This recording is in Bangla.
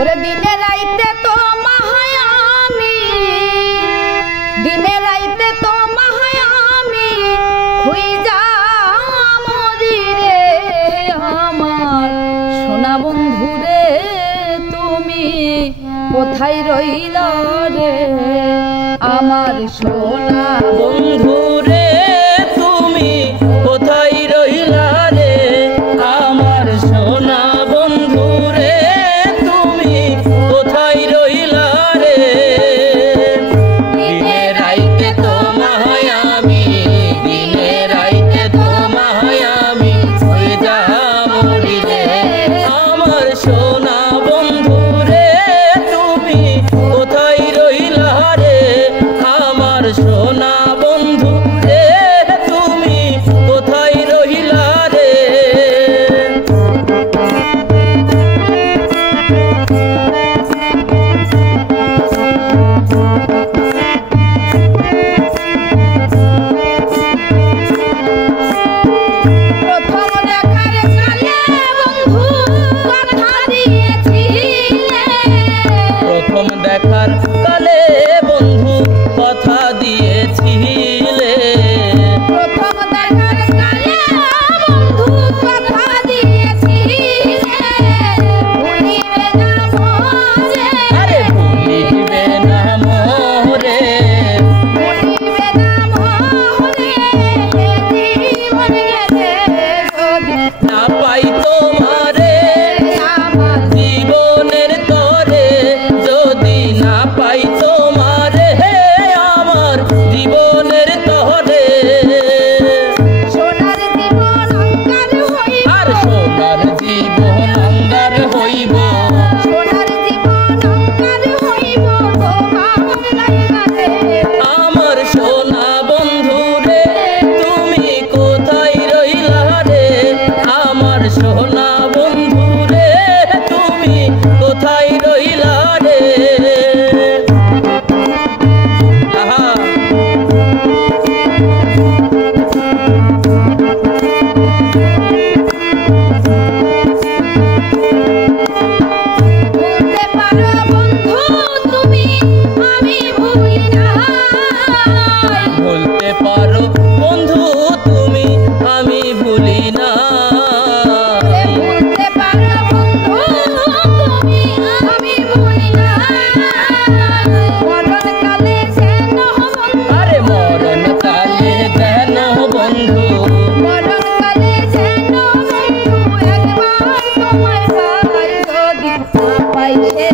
ওরে দিনে রাইতে তো মাহায়ামি, দিনে রাইতে তো মাহায়ামি খুঁজা মরি রে আমার সোনা বন্ধু রে, তুমি কোথায় রইলা রে আমার সোনা বন্ধু রে, তুমি কোথায় রইলা রে আমার সোনা বন্ধু রে, তুমি কোথায় রইলা রে। দিনে রাইতে তোমায় আমি, দিনে রাইতে তোমায় আমি খুঁজা মরি রে আমার সোনা বন্ধু রে, তুমি কোথায় রইলা রে আমার সোনা বন্ধু রে, তুমি কোথায় রইলা রে। প্রথম দেখার কালে বন্ধু কথা দিয়েছিলে, প্রথম দেখার কালে বন্ধু কথা দিয়েছিলে, ভুলিবে না মোরে, আরে ভুলিবে না মোরে, ভুলিবে না মোরে, জীবন গেছে যদি না পাই তোমারে আমার জীবনের তরে, যদি না পাই তোমারে আমার জীবনের তরে। সোনার জীবন অঙ্গার হইব, আর সোনার জীবন অঙ্গার হইব, সোনার জীবন অঙ্গার হইব তোমার লাইগা রে আমার সোনা বন্ধু রে, তুমি কোথায় রইলা রে আমার সোনা বন্ধু রে, তুমি কোথায় রইলা রে। আহা বলতে পারো বন্ধু তুমি আমি ভুলি নাই, বলতে পারো বন্ধু তুমি আমি ভুলি না, বলতে পারো বন্ধু তুমি আমি ভুলি নাই, মরণ কালে যেন বন্ধু, আরে মরণ কালে যেন বন্ধু, মরণ কালে যেন বন্ধু একবার তোমায় পাই, যদি না পাই সে